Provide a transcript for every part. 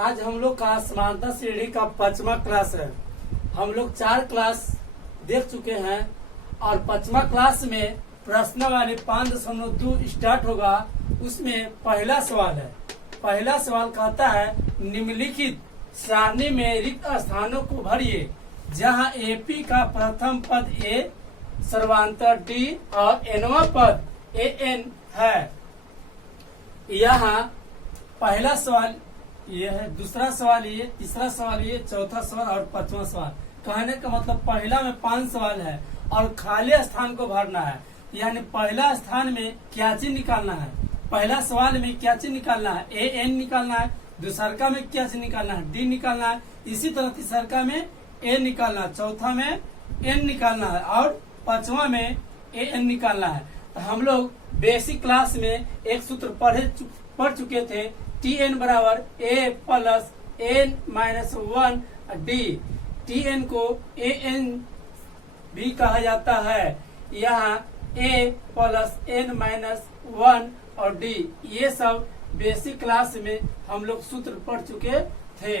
आज हम लोग का समानता श्रेणी का 5वां क्लास है। हम लोग 4 क्लास देख चुके हैं और 5वां क्लास में प्रश्नावली 5.2 स्टार्ट होगा। उसमें पहला सवाल है। पहला सवाल कहता है निम्नलिखित सारणी में रिक्त स्थानों को भरिए जहां एपी का प्रथम पद ए सर्वांतर डी और एनवा पद ए एन है। यहाँ पहला सवाल ये है, दूसरा सवाल ये, तीसरा सवाल ये, चौथा सवाल और 5वां सवाल। कहने का मतलब पहला में 5 सवाल है और खाली स्थान को भरना है। यानी पहला स्थान में क्या चीज निकालना है, पहला सवाल में क्या चीज निकालना है, ए एन निकालना है। दूसरका में क्या चीज निकालना है, डी निकालना है। इसी तरह तीसरका में ए निकालना है, चौथा में एन निकालना है और 5वां में ए एन निकालना है। तो हम लोग बेसिक क्लास में एक सूत्र पढ़ चुके थे, टी एन बराबर A plus N minus 1 D. T N को ए एन भी कहा जाता है। यहाँ ए प्लस एन माइनस 1 और डी, ये सब बेसिक क्लास में हम लोग सूत्र पढ़ चुके थे।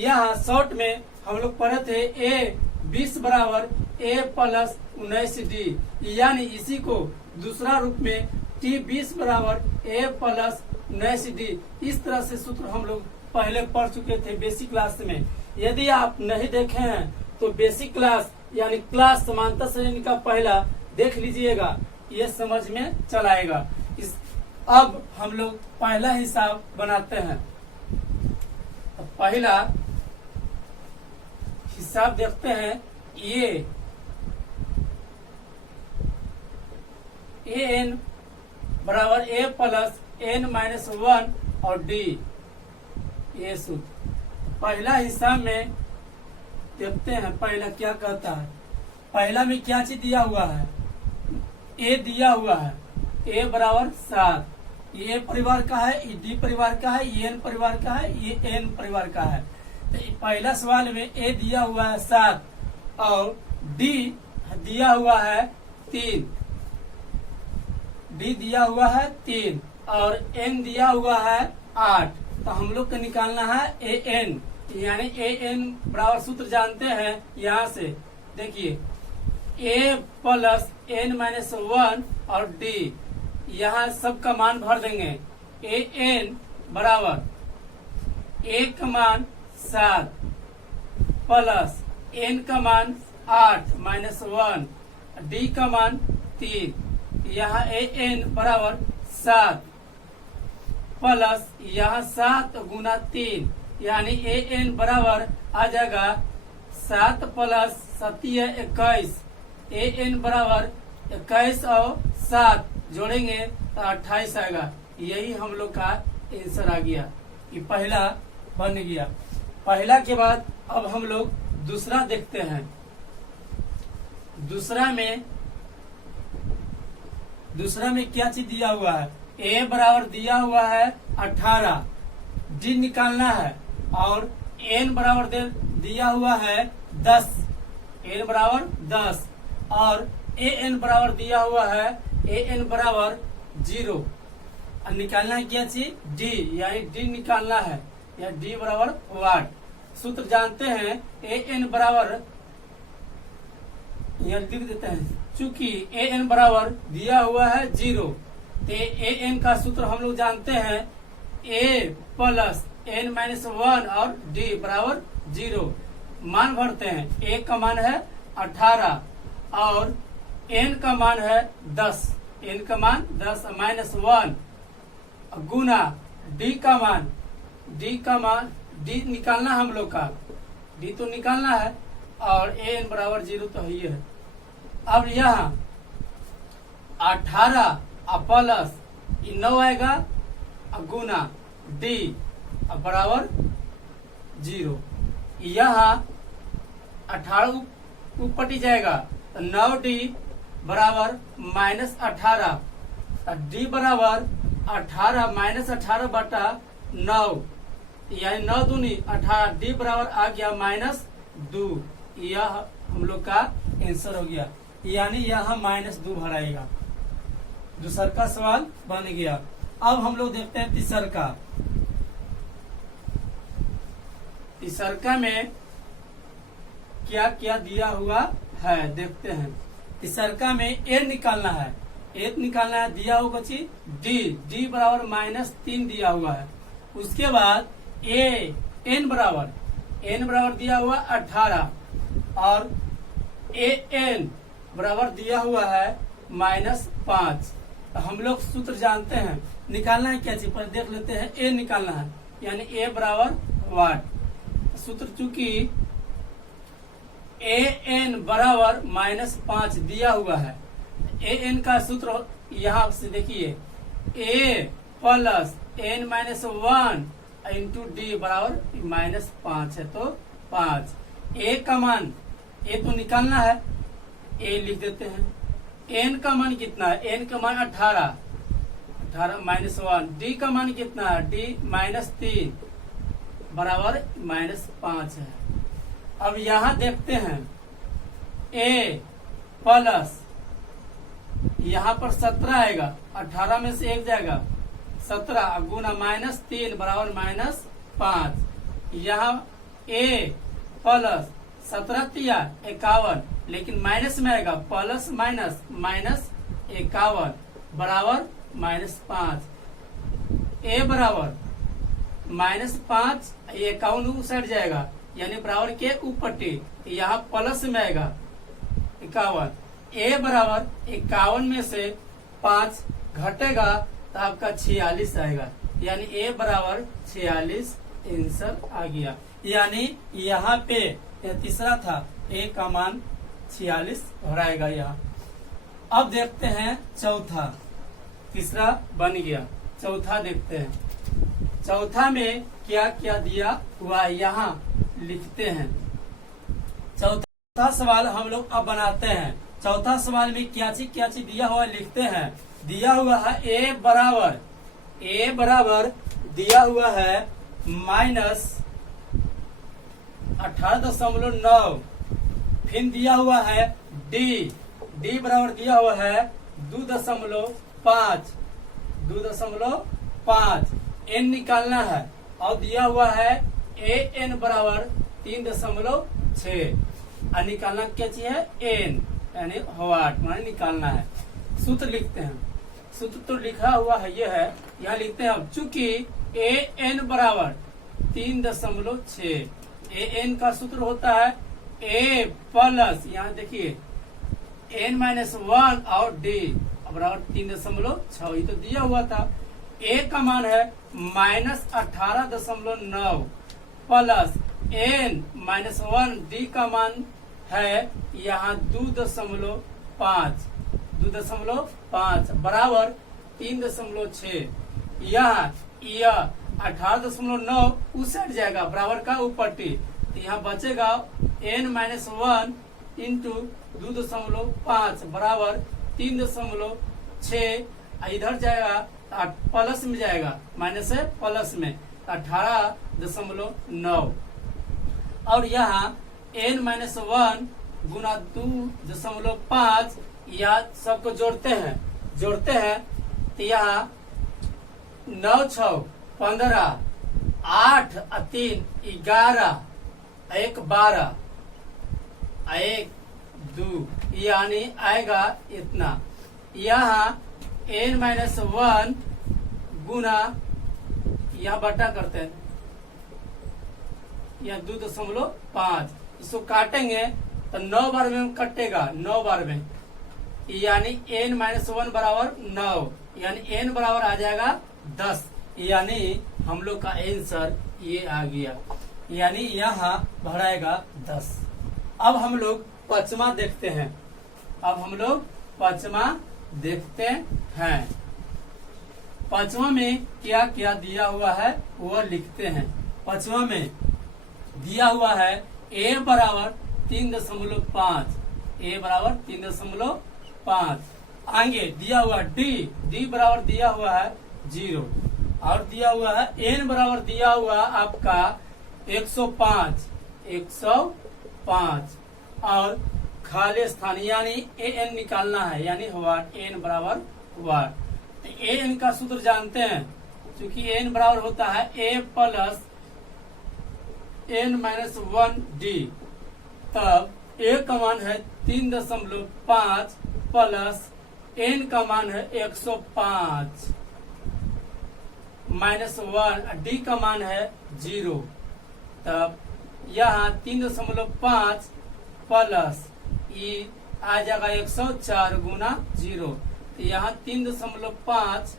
यहाँ शॉर्ट में हम लोग पढ़े थे ए 20 बराबर ए प्लस 19 डी। यानी इसी को दूसरा रूप में टी 20 बराबर ए प्लस 19 डी। इस तरह से सूत्र हम लोग पहले पढ़ चुके थे बेसिक क्लास में। यदि आप नहीं देखे हैं तो बेसिक क्लास यानी क्लास समानता श्रेणी का पहला देख लीजिएगा, ये समझ में चल आएगा। अब हम लोग पहला हिसाब बनाते हैं। तो पहला हिसाब देखते हैं, ये ए एन बराबर ए प्लस एन माइनस 1 और डी, ये सूत्र। पहला हिसाब में देखते हैं पहला क्या कहता है। पहला में क्या चीज दिया हुआ है, ए दिया हुआ है, ए बराबर 7। ये परिवार का है, ये डी परिवार का है, ये एन परिवार का है, ये एन परिवार का है। तो पहला सवाल में ए दिया हुआ है 7 और डी दिया हुआ है 3। डी दिया हुआ है 3 और एन दिया हुआ है 8। तो हम लोग को निकालना है ए एन। यानी ए एन बराबर सूत्र जानते हैं, यहाँ से देखिए ए प्लस एन माइनस 1 और डी, यहाँ सबका मान भर देंगे। ए एन बराबर ए का मान 7 प्लस एन का मान 8 माइनस 1, डी का मान 3। यहाँ ए एन बराबर 7 प्लस यहाँ 7 गुना 3, यानी ए एन बराबर आ जाएगा 7 प्लस 7 21। ए एन बराबर 21 और 7 जोड़ेंगे तो 28 आएगा। यही हम लोग का आंसर आ गया। ये पहला बन गया। पहला के बाद अब हम लोग दूसरा देखते हैं। दूसरा में क्या चीज दिया हुआ है, ए बराबर दिया हुआ है 18, डी निकालना है और एन बराबर दिया हुआ है 10, एन बराबर 10 और ए एन बराबर दिया हुआ है ए एन बराबर 0। निकालना है क्या चीज, डी, यानी डी निकालना है, या डी बराबर वाट। सूत्र जानते हैं ए एन बराबर, यहाँ लिख देते हैं, चूंकि ए एन बराबर दिया हुआ है 0, तो ए एन का सूत्र हम लोग जानते हैं ए प्लस एन माइनस 1 और डी बराबर 0। मान भरते हैं, ए का मान है 18 और एन का मान है 10, एन का मान 10 माइनस 1 गुना डी का मान, डी निकालना हम लोग का, डी तो निकालना है और ए एन बराबर 0 तो ही है। अब यहाँ 18 प्लस 9 आएगा गुना डी बराबर 0। यहाँ 18 ऊपर जाएगा तो 9D बराबर माइनस 18, डी बराबर 18 माइनस 18 बटा 9, यानी 9 दूनी 18, डी बराबर आ गया माइनस 2। यह हम लोग का आंसर हो गया, यानी यहाँ माइनस 2 भराएगा। दूसरा का सवाल बन गया। अब हम लोग देखते हैं तीसर का। तीसरका में क्या क्या दिया हुआ है देखते हैं। तीसरका में ए निकालना है, ए निकालना है, दिया होगा चीज डी, डी बराबर -3 दिया हुआ है। उसके बाद ए एन बराबर दिया हुआ 18 और ए एन बराबर दिया हुआ है -5। तो हम लोग सूत्र जानते हैं, निकालना है क्या चीज पर देख लेते हैं। ए निकालना है यानी ए बराबर वाट। सूत्र चूंकि ए एन बराबर -5 दिया हुआ है, ए एन का सूत्र यहाँ से देखिए ए प्लस एन -1 इंटू डी बराबर -5 है तो 5। ए का मान ए तो निकालना है, ए लिख देते हैं। एन का मान कितना है, एन का मान 18 -1। डी का मान कितना है, डी -3 बराबर -5 है। अब यहाँ देखते हैं ए प्लस यहाँ पर 17 आएगा, 18 में से 1 जाएगा 17 गुना -3 बराबर -5। यहाँ ए प्लस 17 तिया 51, लेकिन माइनस में आएगा प्लस माइनस -51 बराबर -5। ए बराबर -5 51 उस साइड जाएगा यानी बराबर के ऊपर टी, यहाँ प्लस में आएगा 51। ए बराबर 51 में से 5 घटेगा तो आपका 46 आएगा, यानी ए बराबर 46 आंसर आ गया। यानी यहाँ पे यह तीसरा था, ए का मान 46 भराएगा यहाँ। अब देखते हैं चौथा, तीसरा बन गया, चौथा देखते हैं। चौथा में क्या क्या दिया हुआ यहाँ लिखते हैं। चौथा सवाल हम लोग अब बनाते हैं। चौथा सवाल में क्या चीज दिया हुआ लिखते हैं। दिया हुआ है ए बराबर दिया हुआ है -18.9। फिर दिया हुआ है डी बराबर दिया हुआ है 2.5। एन निकालना है और दिया हुआ है ए एन बराबर 3.6। और निकालना क्या चाहिए, एन यानी वाट माने निकालना है। सूत्र लिखते हैं, सूत्र तो लिखा हुआ है ये है, यहाँ लिखते हैं। अब चूंकि ए एन बराबर 3.6, ए एन का सूत्र होता है ए प्लस, यहाँ देखिए n-1 और डी बराबर 3.6, ये तो दिया हुआ था। ए का मान है -18.9 प्लस n-1, डी का मान है यहाँ 2.5 बराबर 3.6। यहाँ यह 18.9 उस साइड जाएगा बराबर का ऊपर टी, तो यहाँ बचेगा n-1 इंटू 2.5 बराबर 3.6। इधर जाएगा प्लस में जाएगा, माइनस से प्लस में 18.9 और यहाँ n-1 गुना 2.5, या सबको जोड़ते हैं तो यहाँ 9 6 15 8 3 11 1 12 1 2, यानी आएगा इतना। यहाँ n-1 गुना यहाँ बटा करते हैं, यहाँ 2.5, इसको काटेंगे तो 9 बार में कटेगा, 9 बार में, यानी n-1 बराबर 9, यानी n बराबर आ जाएगा 10। यानी हम लोग का आंसर ये आ गया, यानी यहाँ भराएगा 10। अब हम लोग पांचवा देखते हैं। पांचवा में क्या क्या दिया हुआ है वो लिखते हैं। पांचवा में दिया हुआ है ए बराबर 3.5, आगे दिया हुआ डी बराबर दिया हुआ है 0, और दिया हुआ है एन बराबर दिया हुआ आपका 105, और खाली स्थान यानी ए एन निकालना है, यानी वाट, एन बराबर वाट। तो ए एन का सूत्र जानते हैं, क्योंकि एन बराबर होता है ए प्लस n-1d, तब a का मान है 3.5 प्लस n का मान है 105 -1, d का मान है 0। तब यहाँ 3.5 प्लस ई आ जाएगा 104 गुना 0, तो यहाँ 3.5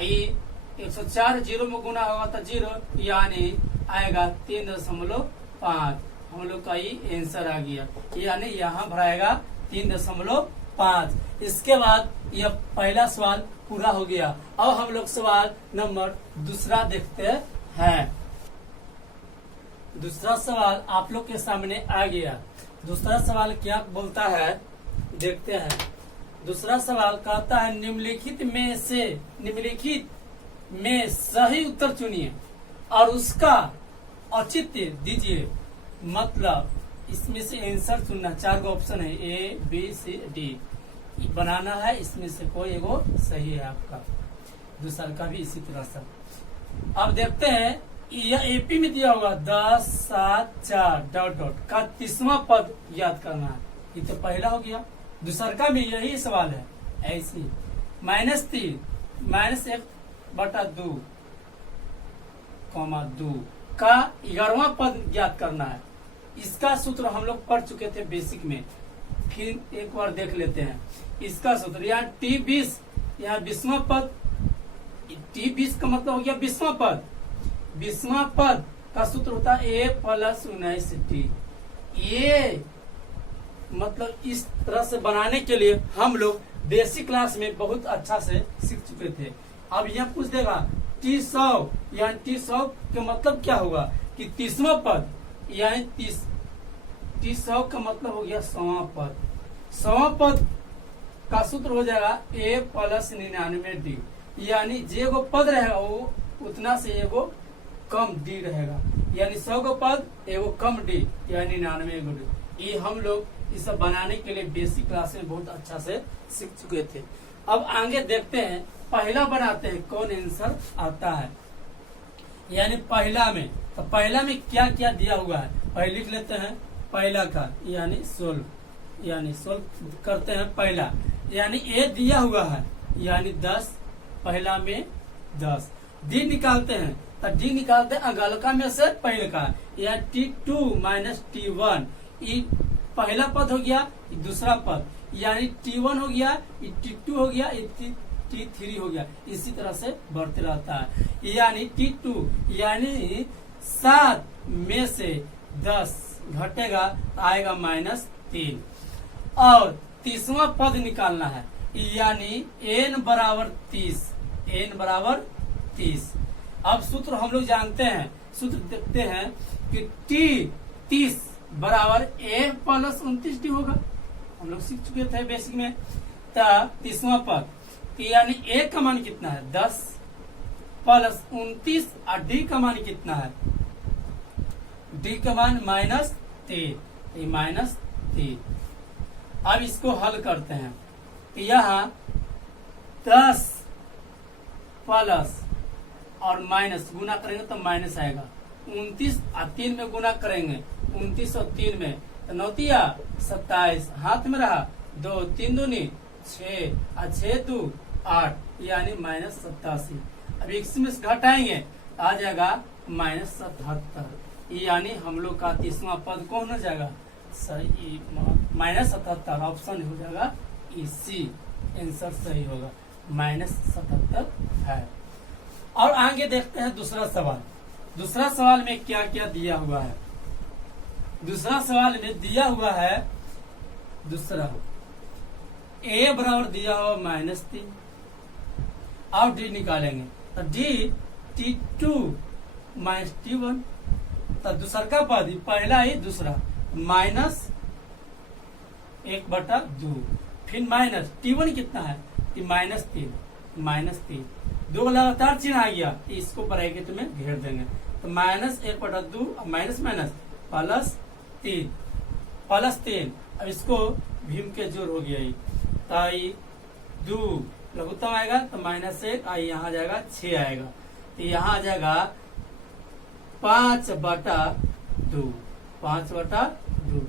ई 104 0 में गुना होगा तो 0, यानी आएगा 3.5। हम लोग का ये आंसर आ गया, यानी यहाँ भराएगा 3.5। इसके बाद यह पहला सवाल पूरा हो गया। अब हम लोग सवाल नंबर दूसरा देखते हैं। दूसरा सवाल आप लोग के सामने आ गया। दूसरा सवाल क्या बोलता है, देखते हैं। दूसरा सवाल कहता है निम्नलिखित में सही उत्तर चुनिए और उसका औचित्य दीजिए। मतलब इसमें से आंसर चुनना, 4 गो ऑप्शन है, ए बी सी डी बनाना है। इसमें से कोई एगो सही है आपका, दूसरा का भी इसी तरह से। अब देखते हैं, यह एपी में दिया होगा 10 7 4 डॉट डॉट का 30वां पद याद करना है। ये तो पहला हो गया। दूसरा में यही सवाल है, ऐसी -3 -1/2 2 का 11वां पद याद करना है। इसका सूत्र हम लोग पढ़ चुके थे बेसिक में, फिर एक बार देख लेते हैं इसका सूत्र। यहाँ T20, यहाँ 20वां पद, T20 का मतलब हो गया 20वां पद। 20वां पद का सूत्र होता है A + 19T। ये मतलब इस तरह से बनाने के लिए हम लोग बेसिक क्लास में बहुत अच्छा से सीख चुके थे। अब यह पूछ देगा T100, यानी T100 का मतलब क्या होगा कि 30वां पद, यानी T100 का मतलब हो गया 100वां पद। 100वां पद का सूत्र हो जाएगा A + 99D, यानी जे गो पद रहेगा वो उतना से एगो कम डी रहेगा, यानी 100 गो पद एगो कम डी, यानी 99 गो डी। ये हम लोग इसे बनाने के लिए बेसिक क्लास में बहुत अच्छा से सीख चुके थे। अब आगे देखते हैं, पहला बनाते हैं कौन आंसर आता है। यानी पहला में, तो पहला में क्या क्या दिया हुआ है पहले लिख लेते हैं। पहला का यानी 16 करते हैं। पहला यानी ए दिया हुआ है, यानी 10, पहला में 10। डी निकालते हैं, तो डी निकालते हैं अगलका में से पहले का, या T2 - T1। ये पहला पद हो गया, दूसरा पद, यानी T1 हो गया, T2 हो गया, T3 हो गया। इसी तरह से बढ़ते रहता है। यानी T2 यानी 7 में से 10 घटेगा, आएगा -3। और 30वां पद निकालना है, यानी n = 30। अब सूत्र हम लोग जानते हैं, सूत्र देखते हैं कि T30 = A + 29D होगा। हम लोग सीख चुके थे बेसिक में। तब 30वां पद, यानी A का मान कितना है 10 + 29, और D का मान कितना है, D का मान -3, -3। अब इसको हल करते हैं, यहाँ 10 प्लस और माइनस गुना करेंगे तो माइनस आएगा। 29 और 3 में गुना करेंगे, 29 और 3 में तो 9 × 27, हाथ में रहा 2, 3 दूनी 6 और 6 2 8, यानी -87। अब इसमें से घटाएंगे आ जाएगा -77, यानी हम लोग का 30वां पद कौन हो जाएगा, सही -77। ऑप्शन हो जाएगा सी, आंसर सही होगा, -77 है। और आगे देखते हैं दूसरा सवाल। दूसरा सवाल में क्या क्या दिया हुआ है। दूसरा सवाल में दिया हुआ है, दूसरा A बराबर दिया हुआ -3। अब D निकालेंगे तो D T2 - T1, तो दूसरा का पद पहला ही दूसरा -1/2, फिर माइनस T1 कितना है -3, 2 लगातार चिन्ह आ गया, इसको ब्रैकेट में घेर देंगे तो -1/2 माइनस +3। अब इसको भीम के जोड़ हो गया, ताई 2 लघुत्तम आएगा तो -1, यहाँ आ जाएगा 6 आएगा, तो यहाँ आ जाएगा 5/2, 5/2।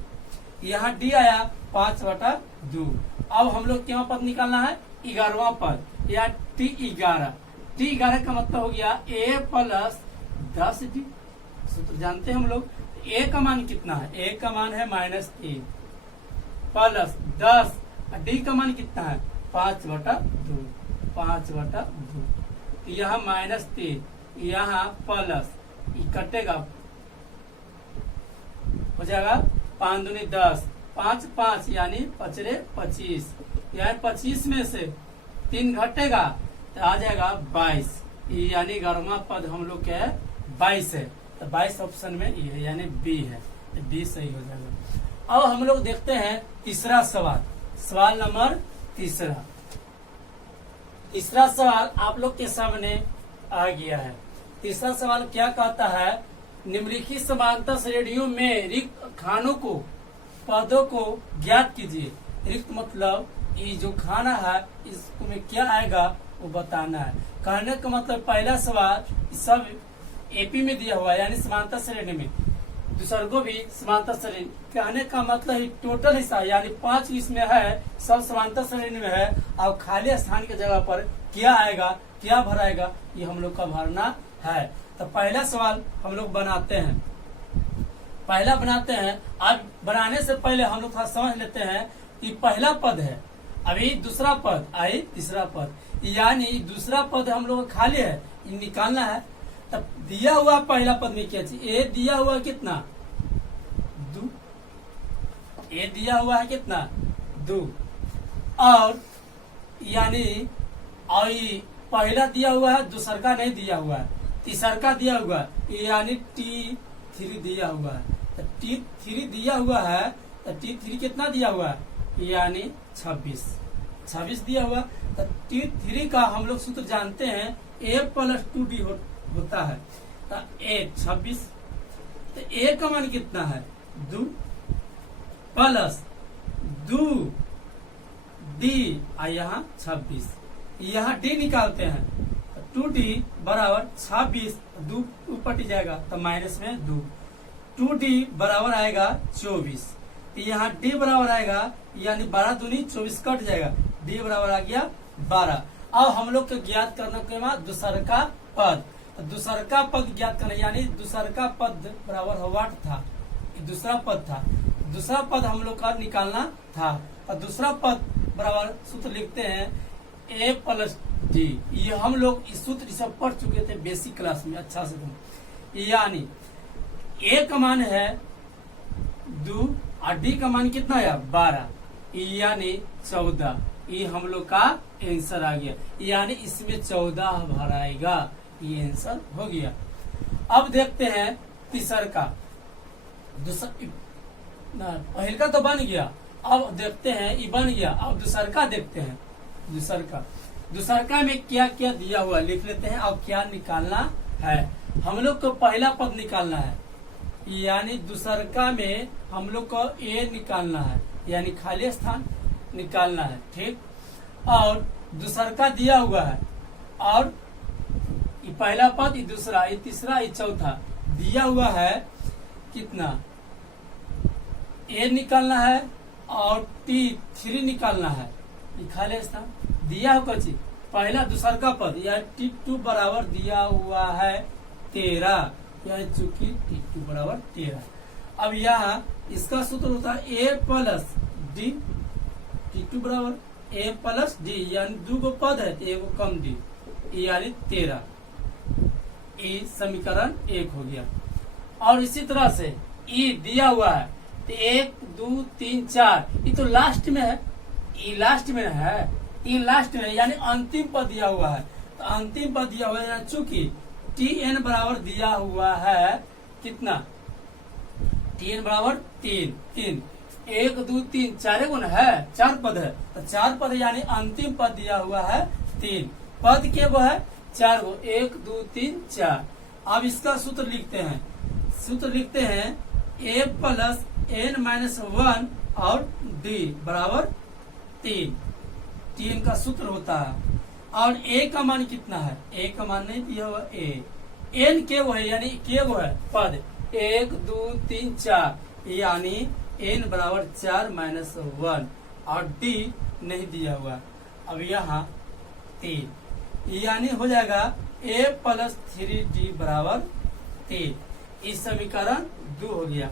यहाँ डी आया 5/2। अब हम लोग क्या पद निकालना है, 11वां पद या T11। T11 का मतलब हो गया A प्लस 10D। सूत्र जानते हैं हम लोग। A का मान कितना है, A का मान है -3 प्लस 10, D का मान कितना है 5/2, 5/2। यहाँ -3, यहाँ प्लस, कटेगा हो जाएगा 5 दूनी 10, 5 5 यानी 5 25। यानी 25 में से 3 घटेगा तो आ जाएगा 22। यानी 11वां पद हम लोग क्या है 22 है। तो 22 ऑप्शन में ये है यानी बी है, तो डी सही हो जाएगा। अब हम लोग देखते हैं तीसरा सवाल, सवाल नंबर तीसरा। तीसरा सवाल आप लोग के सामने आ गया है। तीसरा सवाल क्या कहता है, निम्नलिखित समांतर श्रेणियों में रिक्त खानों को, पदों को ज्ञात कीजिए। रिक्त मतलब ये जो खाना है इसमें क्या आएगा वो बताना है। कहने का मतलब पहला सवाल सब एपी में दिया हुआ है यानी समांतर श्रेणी में, दूसरा को भी समांतर श्रेणी। कहने का मतलब टोटल हिस्सा यानी 5 इसमें है, सब समांतर श्रेणी में है। अब खाली स्थान की जगह पर क्या आएगा, क्या भराएगा, ये हम लोग का भरना है। तो पहला सवाल हम लोग बनाते हैं, पहला बनाते हैं। अब बनाने से पहले हम लोग थोड़ा समझ लेते हैं कि पहला पद है, अभी दूसरा पद, आई तीसरा पद, यानी दूसरा पद हम लोग खाली है, ये निकालना है। तब दिया हुआ पहला पद में क्या चाहिए, ए दिया हुआ कितना 2, ए दिया हुआ है कितना 2, और यानी और पहला दिया हुआ है, दूसरा का नहीं दिया हुआ है, तीसरा का दिया हुआ है, यानी T3 दिया हुआ है। तो T3 दिया हुआ है, तो T3 कितना दिया हुआ है यानी 26 दिया हुआ। तो T3 का हम लोग सूत्र जानते हैं A प्लस 2D होता है। तो A 26, तो A का मान कितना है 2 प्लस 2D, यहाँ 26, यहाँ D निकालते हैं 2D बराबर 26, 2 ऊपर जाएगा तो माइनस में 2, 2D बराबर आएगा 24। यहाँ D बराबर आएगा यानी 12 दूनी 24 कट जाएगा, D बराबर आ गया 12। अब हम लोग को ज्ञात करने के बाद दूसरा का पद, दूसरा का पद ज्ञात करना यानी दूसरा का पद बराबर व्हाट था, दूसरा पद था, दूसरा पद हम लोग का निकालना था। और दूसरा पद बराबर सूत्र लिखते हैं A प्लस D। ये हम लोग इस सूत्र सब पढ़ चुके थे बेसिक क्लास में अच्छा से। यानी A का मान है 2 और D का मान कितना है 12, यानी 14। ये हम लोग का आंसर आ गया, यानी इसमें 14 भराएगा, ये आंसर हो गया। अब देखते हैं तीसरा का, पहले का तो बन गया, अब देखते हैं ये बन गया। अब दूसरा का देखते हैं, दूसरा का में क्या क्या दिया हुआ लिख लेते हैं। अब क्या निकालना है, हम लोग को पहला पद निकालना है, यानी दूसरा का में हम लोग को A निकालना है यानी खाली स्थान निकालना है, ठीक। और दूसरा का दिया हुआ है, और ये पहला पद, ये दूसरा, ये तीसरा, ये चौथा दिया हुआ है कितना, A निकालना है और T3 निकालना है, ये खाली स्थान दिया हुआ चीज। पहला दूसरा का पद या T2 बराबर दिया हुआ है 13, यानी चूंकि T2 बराबर 13। अब यहाँ इसका सूत्र होता है A प्लस D, T2 बराबर A प्लस D, यानी 2 गो पद है तो 1 गो कम D, यानी 13। ये समीकरण 1 हो गया। और इसी तरह से E दिया हुआ है तो 1 2 3 4, ये तो लास्ट में है, ये लास्ट में है, ये लास्ट में यानी अंतिम पद दिया हुआ है। तो अंतिम पद दिया हुआ है चूंकि Tn बराबर दिया हुआ है कितना, Tn बराबर 3, 1 2 3 4 गुण है, 4 पद है, तो 4 पद यानी अंतिम पद दिया हुआ है 3, पद के वो है 4 गो, 1 2 3 4। अब इसका सूत्र लिखते हैं, A प्लस n माइनस 1 और D बराबर 3 का सूत्र होता है। और A का मान कितना है, A का मान नहीं दिया हुआ, एन के वो है, यानी के वो है पद 1 2 3 4, यानी n बराबर 4 माइनस 1 और d नहीं दिया हुआ। अब यहाँ 3, यानी हो जाएगा a प्लस 3d बराबर 3। इस समीकरण 2 हो गया।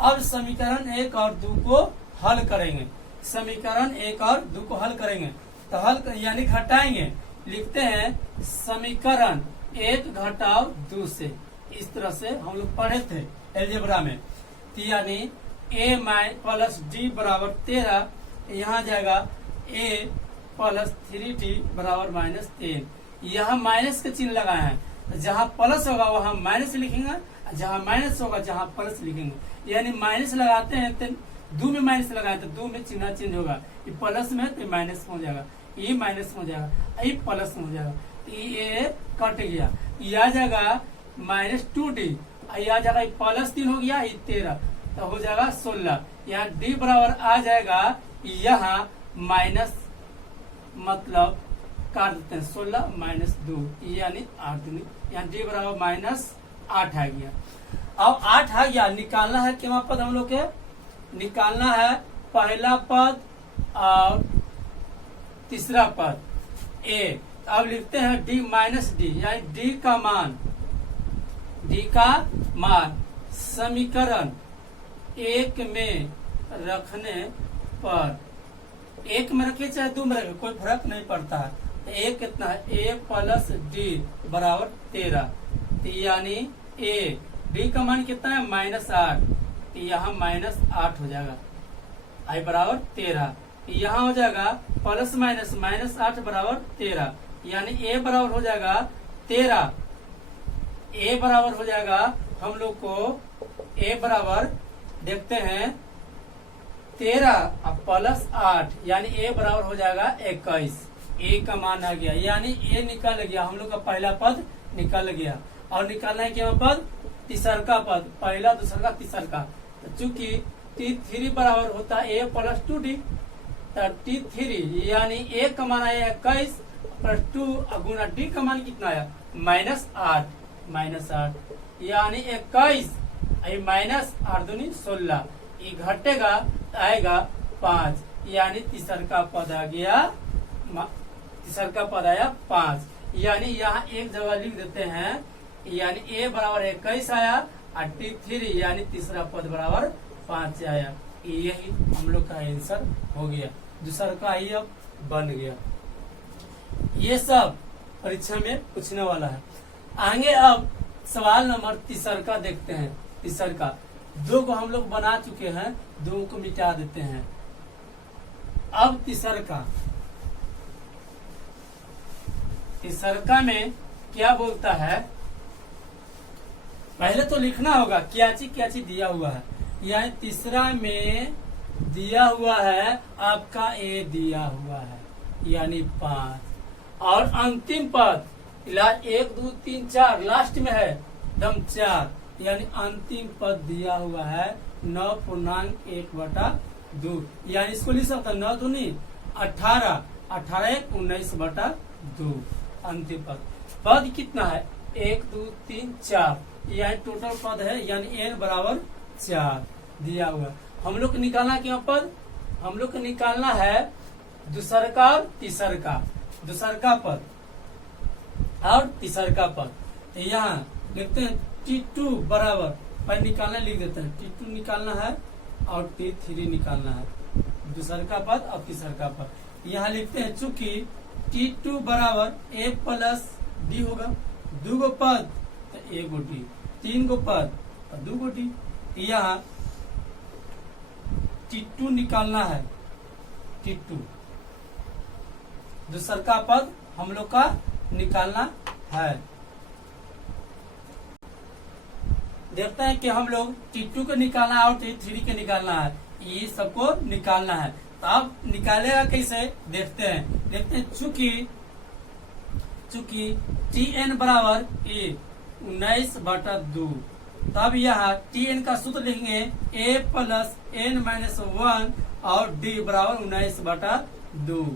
अब समीकरण 1 और 2 को हल करेंगे। समीकरण 1 और 2 को हल करेंगे तो हल यानी घटाएंगे। लिखते हैं समीकरण 1 घटाओ 2 से। इस तरह से हम लोग पढ़े थे एलजेब्रा में। तो यानी a प्लस d बराबर 13, यहाँ जाएगा a प्लस 3d बराबर माइनस 10। यहाँ माइनस का चिन्ह लगाए हैं, जहाँ प्लस होगा वहाँ माइनस लिखेंगे, जहाँ माइनस होगा जहाँ प्लस लिखेंगे। यानी माइनस लगाते हैं तो 2 में माइनस लगाए तो 2 में चिन्ह चेंज होगा। ये प्लस में तो माइनस हो जाएगा, ये माइनस हो जाएगा, ये प्लस हो जाएगा। ये कट गया, ये आ जाएगा माइनस 2d, ये आ जाएगा प्लस 3 हो गया, ये 13 तो हो जाएगा 16। यहाँ d बराबर आ जाएगा, यहाँ माइनस मतलब काट देते हैं 16 माइनस 2 यानी 8, यहाँ d बराबर माइनस 8 आ गया। अब 8 आ गया, निकालना है क्या पद हम लोग के? निकालना है पहला पद और तीसरा पद a। अब लिखते हैं d माइनस डी, यानी d का मान समीकरण 1 में रखने पर, 1 में रखे चाहे 2 में रखे कोई फर्क नहीं पड़ता है। एक कितना है? a प्लस डी बराबर 13, यानी a d का मान कितना है? माइनस 8, यहाँ माइनस 8 हो जाएगा, i बराबर 13। यहाँ हो जाएगा प्लस माइनस माइनस 8 बराबर 13, यानी a बराबर हो जाएगा 13। a बराबर हो जाएगा हम लोग को, a बराबर देखते हैं 13 अब प्लस 8, यानी a बराबर हो जाएगा 21। a का मान आ गया, यानी a निकल गया, हम लोग का पहला पद निकल गया। और निकालना है क्या पद? तीसरा पद, पहला दूसरा तीसरा। तो चूंकि t3 बराबर होता है a प्लस 2d, तो t3 यानी a का मान आया 21 प्लस 2 गुना d का मान कितना आया? माइनस 8, यानी 21 माइनस 8 दूनी 16, ये घटेगा आएगा 5, यानी तीसरा पद आ गया, तीसरा पद आया 5। यानी यहाँ एक जगह लिख देते हैं, यानी a बराबर 21 आया और t3 यानी तीसरा पद बराबर 5 आया। यही हम लोग का आंसर हो गया, दूसरा का ही अब बन गया। ये सब परीक्षा में पूछने वाला है। आगे अब सवाल नंबर तीसरा देखते हैं। तीसरा 2 को हम लोग बना चुके हैं, 2 को मिटा देते हैं। अब तीसरा में क्या बोलता है? पहले तो लिखना होगा क्या चीज दिया हुआ है। यहाँ तीसरा में दिया हुआ है आपका a दिया हुआ है, यानी 5, और अंतिम पद 1 2 3 4 लास्ट में है दम 4, यानी अंतिम पद दिया हुआ है 9.1/2, यानी इसको लिख सकता 9 दूनी 18, 18 1 19/2 अंतिम पद कितना है? 1 2 3 4, यानी टोटल पद है, यानी n बराबर 4 दिया हुआ। हम लोग को निकालना क्या पद? हम लोग को निकालना है दूसरा और तीसरा, दूसरा पद और तीसरा पद। तो यहाँ लिखते हैं t2 बराबर, पर निकालना लिख देते हैं, t2 निकालना है और t3 निकालना है, दूसरा पद और तीसरा पद। यहाँ लिखते हैं चूंकि t2 बराबर a प्लस d होगा, 2 गो पद तो 1 गो d, 3 गो पद और 2 गो d। यहाँ t2 निकालना है, t2 दूसरा पद हम लोग का निकालना है। देखते हैं कि हम लोग t2 को निकालना है और t3 के निकालना है, ये सबको निकालना है। तो अब निकालेगा कैसे देखते हैं। चूंकि tn बराबर a 19/2, तब यहाँ tn का सूत्र लिखेंगे a प्लस n माइनस 1 और d बराबर 19/2।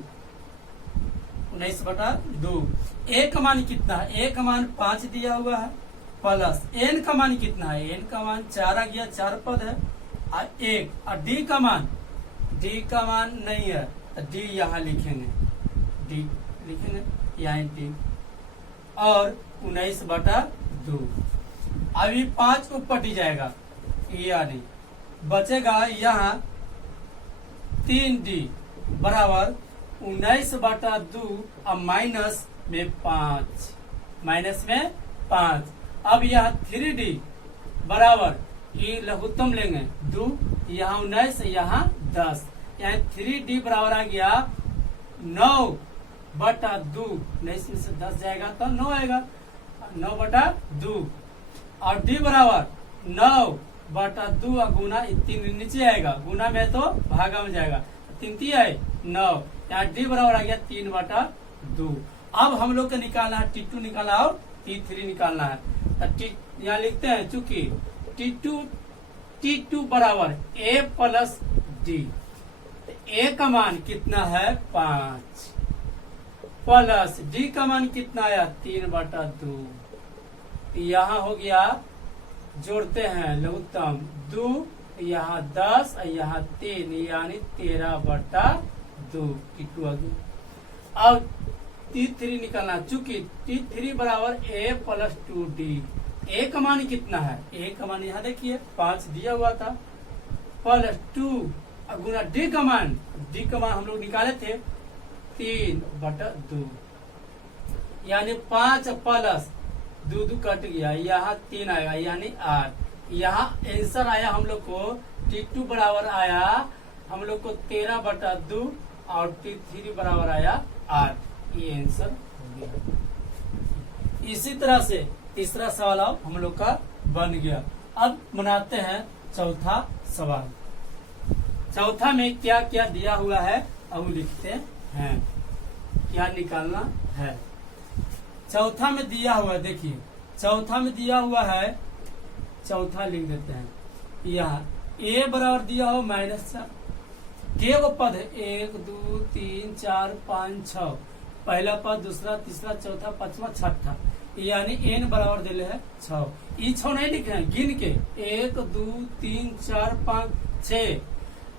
19/2 a का मान कितना है? a का मान 5 दिया हुआ है, प्लस एन का मान कितना है, एन का मान 4 आ गया, 4 पद है और 1, और डी का मान नहीं है तो डी यहाँ लिखेंगे, डी लिखेंगे यहाँ डी, और 19/2। अभी 5 को पटी जाएगा, यानी बचेगा यहाँ 3D बराबर 19/2 और माइनस में 5। अब यह 3D बराबर ये लघुत्तम लेंगे 2, यहाँ 19, यहाँ 10, यहाँ 3D बराबर आ गया 9/2। 19 में से 10 जाएगा तो 9 आएगा, 9/2, और D बराबर 9/2 और गुना 3 नीचे आएगा, गुना में तो भागा में जाएगा, 3 3 है 9, यहाँ D बराबर आ गया 3/2। अब हम लोग को निकालना है T2 निकालना और T3 निकालना है। तो यहाँ लिखते हैं चूंकि T2 बराबर A प्लस D, A का मान कितना है 5 प्लस D का मान कितना आया 3/2। यहाँ हो गया, जोड़ते हैं लघुत्तम 2, यहाँ 10 और यहाँ 3, यानी 13/2 T2 आ गया। अब T3 निकालना, चूंकि T3 बराबर A प्लस 2D, A का मान कितना है, A का मान यहाँ देखिए 5 दिया हुआ था, प्लस 2 गुना D का मान हम लोग निकाले थे 3/2, यानी 5 प्लस 2 कट गया, यहाँ 3 आएगा यानी 8। यहाँ आंसर आया हम लोग को T2 बराबर आया हम लोग को 13/2 और T3 बराबर आया 8। ये आंसर हो गया। इसी तरह से तीसरा सवाल अब हम लोग का बन गया। अब बनाते हैं चौथा सवाल। चौथा में क्या क्या दिया हुआ है अब लिखते हैं, क्या निकालना है। चौथा में दिया हुआ है, देखिए चौथा में दिया हुआ है, चौथा लिख देते हैं। यहाँ A बराबर दिया हो -4, के वो पद है 1 2 3 4 5 6, पहला पद, दूसरा, तीसरा, चौथा, पांचवा, छठा, यानी n बराबर दिले है 6। ये 6 नहीं लिखे हैं, गिन के 1 2 3 4 5 6,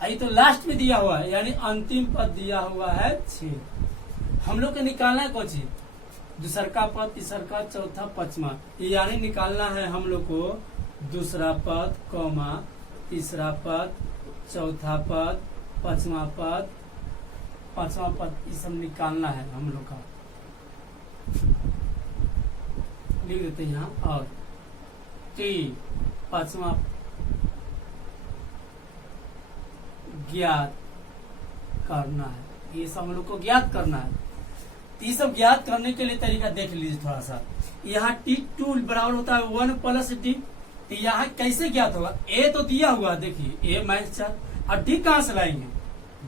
आई तो लास्ट में दिया हुआ है, यानी अंतिम पद दिया हुआ है 6। हम लोग को निकालना है कुछ दूसरा का पद, तीसरा का, चौथा, पांचवा, यानी निकालना है हम लोग को दूसरा पद, कौमा, तीसरा पद, चौथा पद, पांचवा पद, ये सब निकालना है हम लोग का। लिख देते हैं यहाँ, और T पांचवा ज्ञात करना है, ये सब हम लोग को ज्ञात करना है। ये सब ज्ञात करने के लिए तरीका देख लीजिए थोड़ा सा। यहाँ T2 बराबर होता है 1 प्लस D, तो यहाँ कैसे ज्ञात होगा, A तो दिया हुआ देखिए A -4, और D कहाँ से लाएंगे,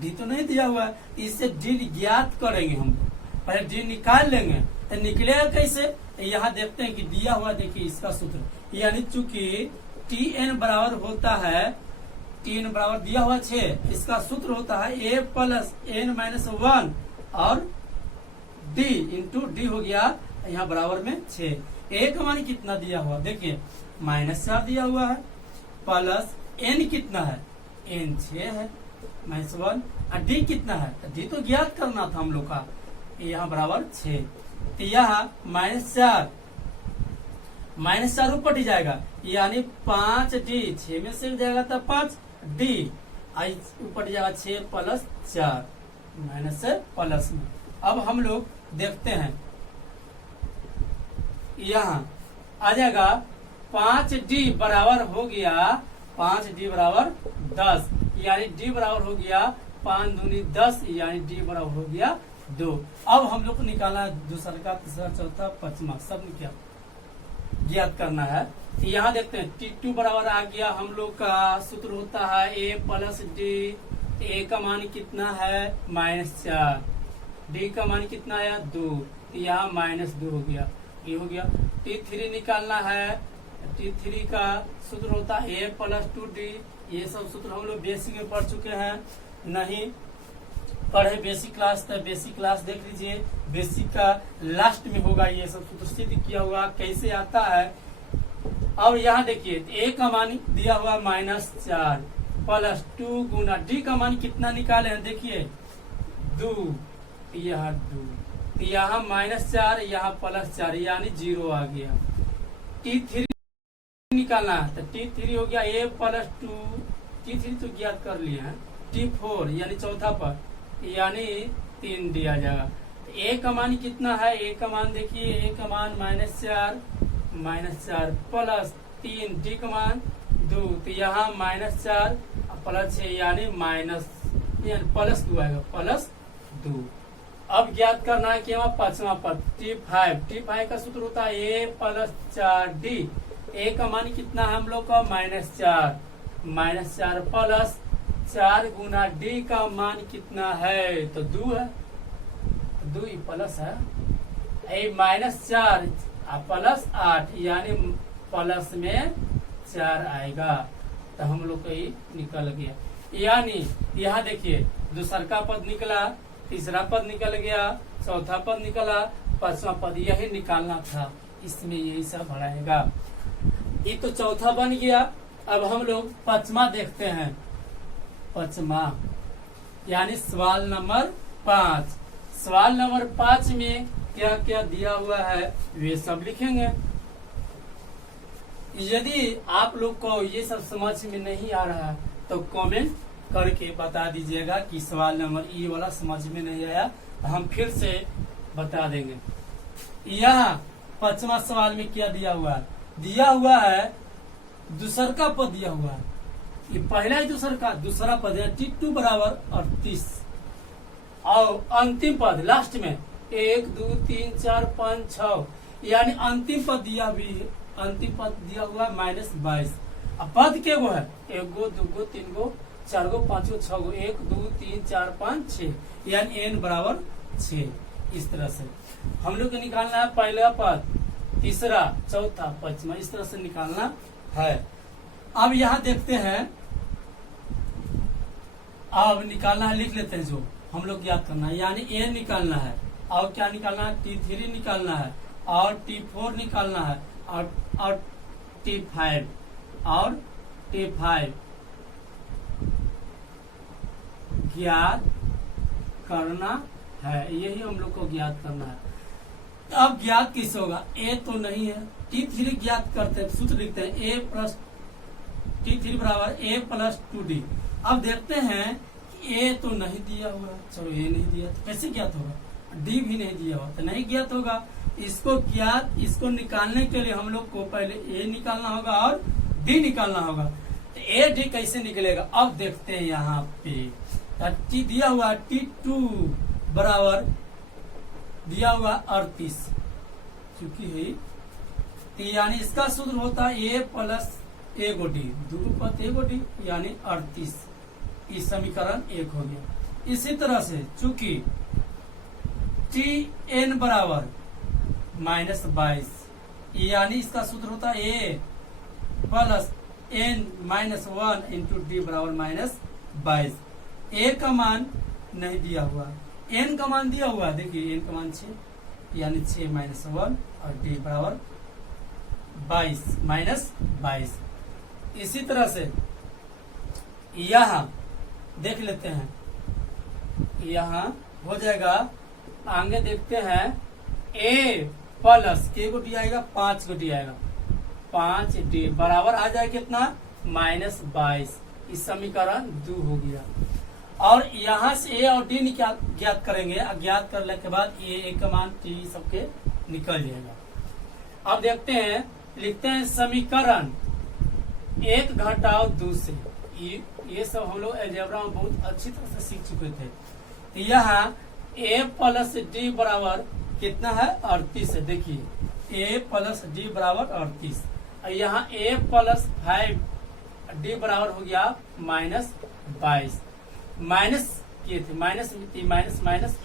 D तो नहीं दिया हुआ है, इससे D ज्ञात करेंगे हम। पहले D निकाल लेंगे तो निकलेगा कैसे, तो यहाँ देखते हैं कि दिया हुआ, देखिए इसका सूत्र, यानी चूंकि Tn बराबर होता है, Tn बराबर दिया हुआ 6, इसका सूत्र होता है A प्लस n -1 और D इंटू D हो गया यहाँ बराबर में 6। A का मान कितना दिया हुआ, देखिए -4 दिया हुआ है, प्लस n कितना है, n 6 है, -1, और D कितना है, तो D तो ज्ञात करना था हम लोग का, यहाँ बराबर 6। तो यहाँ -4 ऊपर ही जाएगा, यानी 5D, 6 में से जाएगा तो 5D, ऊपर जाएगा 6 प्लस 4, माइनस से प्लस में। अब हम लोग देखते हैं, यहाँ आ जाएगा 5D बराबर हो गया 5D बराबर 10, यानी D बराबर हो गया 5 दूनी 10, यानी D बराबर हो गया 2। अब हम लोग को निकालना दूसरा का, तीसरा, चौथा, पांचवा, सब क्या ज्ञात करना है। यहाँ देखते हैं T2 बराबर आ गया, हम लोग का सूत्र होता है A प्लस D। A का मान कितना है -4, D का मान कितना आया 2, यहाँ -2 हो गया, ये हो गया। T3 निकालना है, T3 का सूत्र होता है A प्लस 2D। ये सब सूत्र हम लोग बेसिक में पढ़ चुके हैं, नहीं पढ़े बेसिक क्लास तो बेसिक क्लास देख लीजिए, बेसिक का लास्ट में होगा, ये सब सूत्र सिद्ध किया हुआ। कैसे आता है अब यहाँ देखिए ए का मान दिया हुआ -4 प्लस 2 गुना डी का मान कितना निकाले हैं देखिए 2, यहाँ 2, यहाँ -4 यहाँ +4 यानी 0 आ गया। T3 निकालना है तो T3 हो गया a + 2, T3 तो ज्ञात कर लिए हैं, T4 यानी चौथा पद यानी 3 दिया जाएगा। तो a का मान कितना है, a का मान देखिए a का मान -4 प्लस 3, d का मान 2 तो यहाँ -4 +6 यानी +2 आएगा +2। अब ज्ञात करना है कि वहाँ पांचवा पद T5 का सूत्र होता है a + 4d। a का मान कितना है हम लोग का -4 प्लस 4 गुना d का मान कितना है तो 2 है, 2 ही प्लस है -4 प्लस 8 यानी प्लस में 4 आएगा तो हम लोग को ये निकल गया। यानी यहाँ देखिए दूसरा पद निकला, तीसरा पद निकल गया, चौथा पद निकला, पांचवा पद यही निकालना था, इसमें यही सब बढ़ाएगा। ये तो चौथा बन गया। अब हम लोग पांचवा देखते हैं, पांचवा यानी सवाल नंबर 5। सवाल नंबर 5 में क्या क्या दिया हुआ है वे सब लिखेंगे। यदि आप लोग को ये सब समझ में नहीं आ रहा है तो कमेंट करके बता दीजिएगा कि सवाल नंबर ई वाला समझ में नहीं आया, हम फिर से बता देंगे। यहाँ पांचवा सवाल में क्या दिया हुआ है, दिया हुआ है दूसर का पद दिया हुआ है, ये पहला ही दूसरा पद है T2 बराबर 38 और अंतिम पद लास्ट में 1 2 3 4 5 6 यानी अंतिम पद दिया हुआ -22। अब पद के गो है 1 गो 2 गो 3 गो 4 गो 5 गो 6 गो 1 2 3 4 5 6 यानी n बराबर 6। इस तरह से हम लोग को निकालना है पहला पद, तीसरा, चौथा, पांचवा, इस तरह से निकालना है। अब यहाँ देखते हैं, अब निकालना है, लिख लेते हैं जो हम लोग याद करना है, यानी n निकालना है और क्या निकालना है T3 निकालना है और T4 निकालना है और T5 ज्ञात करना है, यही हम लोग को ज्ञात करना है। तो अब ज्ञात किस होगा, a तो नहीं है, T3 ज्ञात करते हैं, सूत्र लिखते हैं T3 बराबर a + 2d। अब देखते हैं कि a तो नहीं दिया हुआ, चलो a नहीं दिया तो कैसे ज्ञात होगा, d भी नहीं दिया हुआ तो नहीं ज्ञात होगा। इसको निकालने के लिए हम लोग को पहले a निकालना होगा और d निकालना होगा। तो a d कैसे निकलेगा, अब देखते हैं। यहाँ पे T दिया हुआ T2 बराबर दिया हुआ 38 चूंकि है, तो यानी इसका सूत्र होता है a + a गो d, दोनों पद a गो d यानी 38। इस समीकरण 1 हो गया। इसी तरह से चूंकि Tn बराबर -22 यानी इसका सूत्र होता है a + n - 1 × d बराबर -22। a का मान नहीं दिया हुआ, n का मान दिया हुआ, देखिए n का मान 6 यानी 6 - 1 और d बराबर 22। इसी तरह से यहाँ देख लेते हैं, यहाँ हो जाएगा, आगे देखते हैं a प्लस k को डी आएगा 5 को डी आएगा 5d बराबर आ जाए कितना -22। इस समीकरण 2 हो गया। और यहाँ से a और d ज्ञात करेंगे, ज्ञात करने के बाद a का मान t सबके निकल जाएगा। अब देखते हैं, लिखते हैं समीकरण 1 घटाओ 2 से, ये सब हम लोग अलजेब्रा में बहुत अच्छी तरह से सीख चुके थे। यहाँ a + d बराबर कितना है 38 है, देखिए a + d बराबर 38। यहाँ a + 5d बराबर हो गया -22। माइनस किए थे, माइनस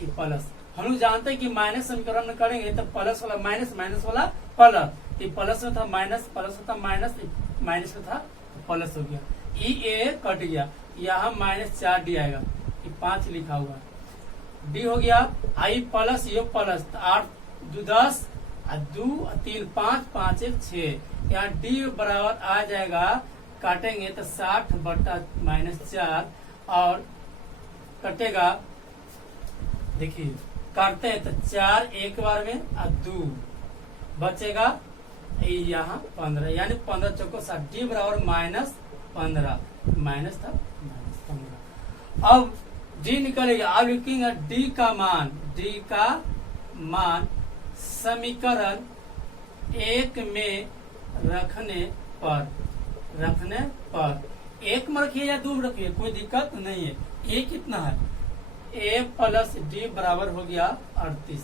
ये प्लस, हम लोग जानते हैं कि माइनस समीकरण में करेंगे तो प्लस वाला माइनस, माइनस वाला प्लस, ये प्लस में था माइनस, प्लस में था माइनस, माइनस में था प्लस हो गया, ए कट गया, यहाँ -4d आएगा, ये 5 लिखा हुआ है, डी हो गया, आई प्लस ये प्लस 8 2 10 2 3 5 5 1 6। यहाँ डी बराबर आ जाएगा, काटेंगे तो 60 बटा -4 और कटेगा, देखिए काटते हैं तो 4 एक बार में और 2 बचेगा यहाँ 15, यानी 15 चौको 60। डी बराबर -15, माइनस था -15। अब डी निकलेगा। अब लिखेंगे डी का मान समीकरण 1 में रखने पर 1 में रखिए या 2 में रखिए, कोई दिक्कत नहीं है। ए कितना है, ए प्लस डी बराबर हो गया 38,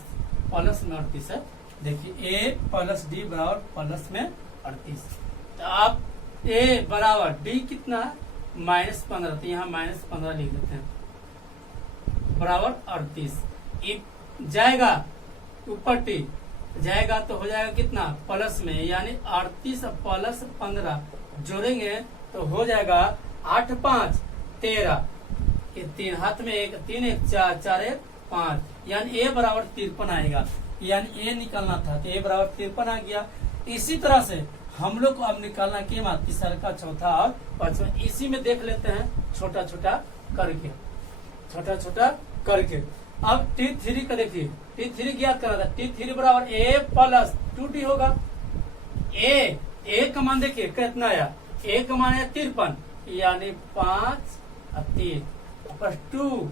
प्लस में 38 है। देखिए ए प्लस डी बराबर प्लस में 38। तो आप ए बराबर डी कितना है -15, तो यहाँ -15 लिख देते हैं, बराबर 38। जाएगा ऊपर टी जाएगा तो हो जाएगा कितना, प्लस में, यानी 38 प्लस 15 जोड़ेंगे तो हो जाएगा 8 5 13, ये 3 हाथ में 1 3 1 4 4 1 5, यानी ए बराबर 53 आएगा। यानी ए निकालना था तो ए बराबर 53 आ गया। इसी तरह से हम लोग को अब निकालना के बाद तीसरा का चौथा और पांचवा, इसी में देख लेते हैं छोटा छोटा करके। अब T3 का देखिए, T3 ज्ञात करना था। T3 बराबर ए प्लस 2D होगा। ए का मान देखिए कितना आया, ए का मान है 53, यानी 5 और 3 प्लस 2,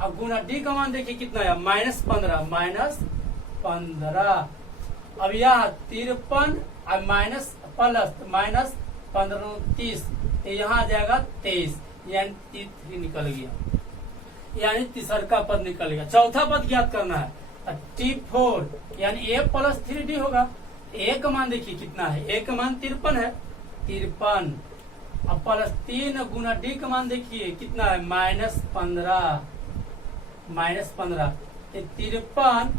अब गुना डी का मान देखिए कितना आया, -15। अब यहाँ 53 और माइनस प्लस -15 30, यहाँ आ जाएगा 23, यानी T3 निकल गया, यानी तीसरा पद निकल गया। चौथा पद ज्ञात करना है, T4 यानी a प्लस 3D होगा। ए का मान देखिए कितना है, ए का मान 53 है, 53 अब प्लस 3 गुना डी का मान देखिए कितना है, -15 53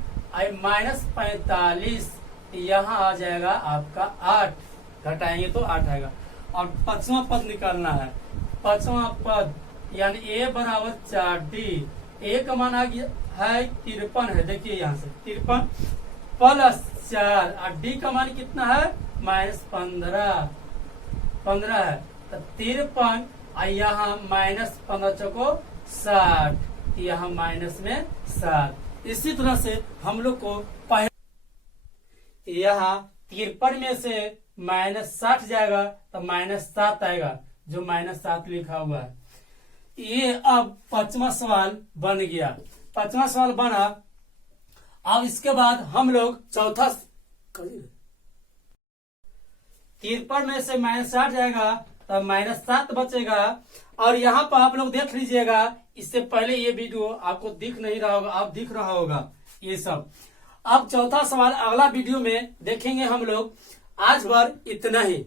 -45, यहाँ आ जाएगा आपका 8, घटाएंगे तो 8 आएगा। और पांचवा पद निकालना है। पांचवा पद यानी ए बराबर 4D, ए का मान आ गया है 53 है, देखिए यहाँ से 53 प्लस 4 और डी का मान कितना है -15 है, तो 53 और यहाँ -15 चौको 60, यहाँ माइनस में 7। इसी तरह से हम लोग को यहाँ 53 में से -60 जाएगा तो -7 आएगा, जो -7 लिखा हुआ है। ये अब पांचवा सवाल बन गया। पांचवा सवाल बना। अब इसके बाद हम लोग चौथा 53 में से -60 जाएगा तो -7 बचेगा। और यहाँ पर आप लोग देख लीजिएगा, इससे पहले ये वीडियो आपको दिख नहीं रहा होगा, अब दिख रहा होगा ये सब। अब चौथा सवाल अगला वीडियो में देखेंगे हम लोग। आज भर इतना ही।